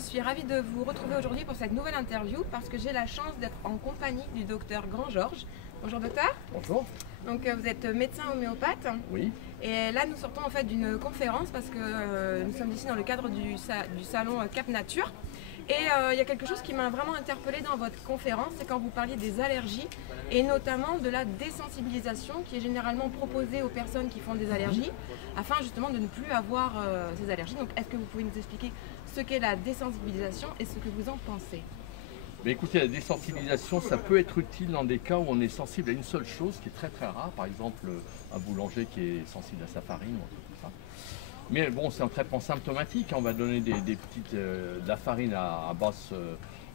suis ravie de vous retrouver aujourd'hui pour cette nouvelle interview parce que j'ai la chance d'être en compagnie du docteur Grand-Georges. Bonjour docteur. Bonjour. Donc vous êtes médecin homéopathe. Oui. Et là nous sortons en fait d'une conférence parce que nous sommes ici dans le cadre du salon Cap Nature. Et il y a quelque chose qui m'a vraiment interpellée dans votre conférence, c'est quand vous parliez des allergies et notamment de la désensibilisation qui est généralement proposée aux personnes qui font des allergies afin justement de ne plus avoir ces allergies. Donc est-ce que vous pouvez nous expliquer ce qu'est la désensibilisation et ce que vous en pensez? Mais écoutez, la désensibilisation, ça peut être utile dans des cas où on est sensible à une seule chose qui est très très rare, par exemple un boulanger qui est sensible à sa farine ou un truc comme ça. Mais bon, c'est un traitement symptomatique, on va donner des petites, de la farine à base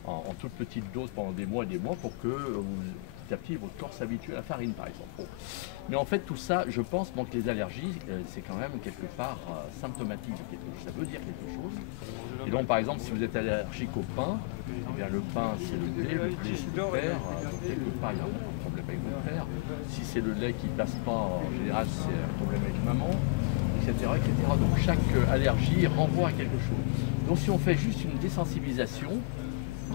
en toute petite dose pendant des mois et des mois pour que petit à petit votre corps s'habitue à la farine par exemple. Bon. Mais en fait tout ça, je pense que les allergies, c'est quand même quelque part symptomatique de quelque chose, ça veut dire quelque chose. Et donc par exemple si vous êtes allergique au pain, eh bien, le pain c'est le blé c'est le père, donc quelque part il y a un problème avec votre père. Si c'est le lait qui ne passe pas, en général c'est un problème avec maman. Etc., etc. Donc chaque allergie renvoie à quelque chose. Donc si on fait juste une désensibilisation,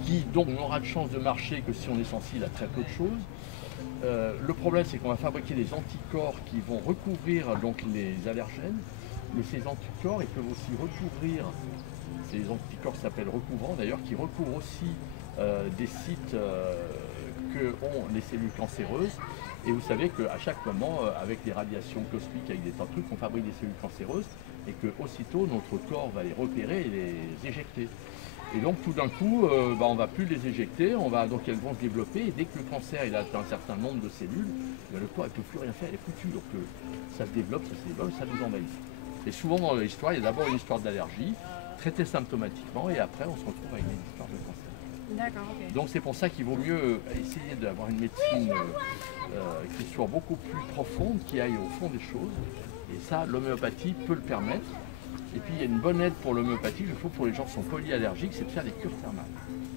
qui donc n'aura de chance de marcher que si on est sensible à très peu de choses, le problème c'est qu'on va fabriquer des anticorps qui vont recouvrir donc les allergènes, mais ces anticorps ils peuvent aussi recouvrir, ces anticorps s'appellent recouvrants d'ailleurs, qui recouvrent aussi des sites que ont les cellules cancéreuses. Et vous savez qu'à chaque moment, avec les radiations cosmiques, avec des tas de trucs, on fabrique des cellules cancéreuses et que aussitôt notre corps va les repérer et les éjecter. Et donc tout d'un coup, on ne va plus les éjecter, donc elles vont se développer et dès que le cancer il a atteint un certain nombre de cellules, le corps ne peut plus rien faire, il est foutu. Donc ça se développe, ça nous envahit. Et souvent dans l'histoire, il y a d'abord une histoire d'allergie, traitée symptomatiquement, et après on se retrouve avec une histoire de cancer. D'accord, ok. Donc c'est pour ça qu'il vaut mieux essayer d'avoir une médecine qui soit beaucoup plus profonde, qui aille au fond des choses. Et ça, l'homéopathie peut le permettre. Et puis il y a une bonne aide pour l'homéopathie, je trouve, pour les gens qui sont polyallergiques, c'est de faire des cures thermales.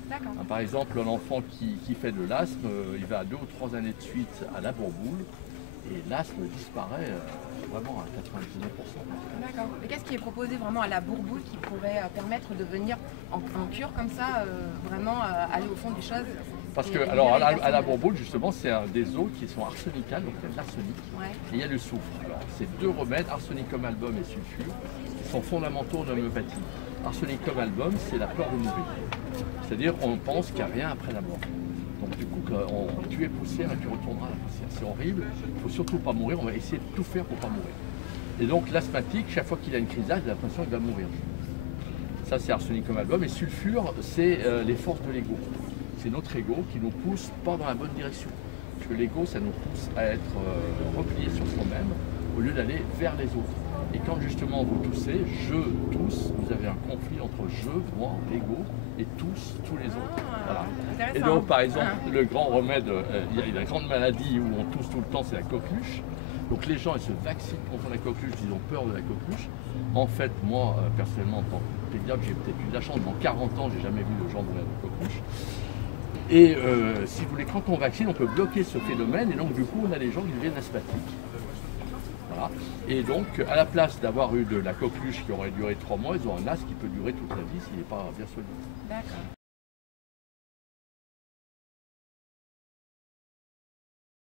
D'accord. Par exemple, un enfant qui fait de l'asthme, il va 2 ou 3 années de suite à la bourboule, et l'asthme disparaît vraiment à 99%. D'accord. Mais qu'est-ce qui est proposé vraiment à la bourboule qui pourrait permettre de venir en cure comme ça, vraiment aller au fond des choses? Parce que, alors, à la bourboule, justement, c'est des eaux qui sont arsenicales, donc il y a de l'arsenic, et il y a le soufre. Alors, ces deux remèdes, arsenicum album et sulfure, sont fondamentaux en homéopathie. Arsenicum album, c'est la peur de mourir. C'est-à-dire, on pense qu'il n'y a rien après la mort. Donc, du coup, quand tu es poussière et tu retourneras à la poussière. C'est horrible, il ne faut surtout pas mourir, on va essayer de tout faire pour ne pas mourir. Et donc, l'asthmatique, chaque fois qu'il a une crise d'asthme, il a l'impression qu'il va mourir. Ça, c'est arsenicum album. Et sulfure, c'est les forces de l'ego. C'est notre ego qui nous pousse pas dans la bonne direction. Parce que l'ego, ça nous pousse à être replié sur soi-même au lieu d'aller vers les autres. Et quand justement vous toussez, je tousse, vous avez un conflit entre je, moi, l'ego, et tous les autres. Voilà. Et donc par exemple, le grand remède, il y a la grande maladie où on tousse tout le temps, c'est la coqueluche. Donc les gens ils se vaccinent contre la coqueluche, ils ont peur de la coqueluche. En fait, moi, personnellement, en tant que pédiatre, j'ai peut-être eu de la chance, dans 40 ans, j'ai jamais vu de gens mourir de coqueluche. Et si vous voulez, quand on vaccine, on peut bloquer ce phénomène, et donc du coup, on a des gens qui deviennent asthmatiques. Voilà. Et donc, à la place d'avoir eu de la coqueluche qui aurait duré 3 mois, ils ont un asthme qui peut durer toute la vie s'il n'est pas bien soigné. D'accord.